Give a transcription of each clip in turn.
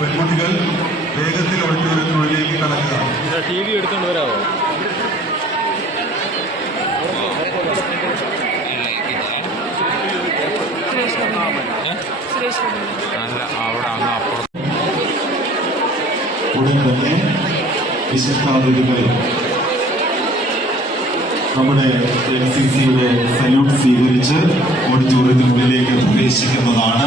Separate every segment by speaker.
Speaker 1: പെൺകുട്ടികൾ വേഗത്തിൽ ഓഡിറ്റോറിയത്തിനുള്ളിലേക്ക് കടക്കുക.
Speaker 2: ടി വി എടുത്തുകൊണ്ട് വരാമോ
Speaker 3: അല്ല അവിടെ അങ്ങ് അപ്പുറം
Speaker 1: ഉടൻ തന്നെ വിശിഷ്ടാതിഥികൾ നമ്മുടെ എൻ സി സിയുടെ സല്യൂട്ട് സ്വീകരിച്ച് ഓഡിറ്റോറിയത്തിനുള്ളിലേക്ക് പ്രവേശിക്കുന്നതാണ്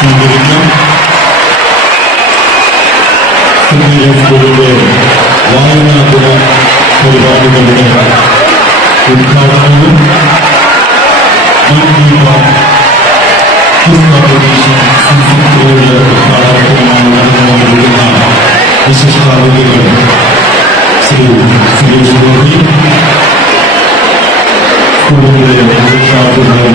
Speaker 1: sindirilmem Sınır Resulü'yle Vahim adına kurbanı bölüne Ülkanlı'nın Yılmıyla Kız kardeşim Sizin kuruyla Karar kurmanlarına bölüne Dışış kahvede göre Süreci Kurumda yapılacak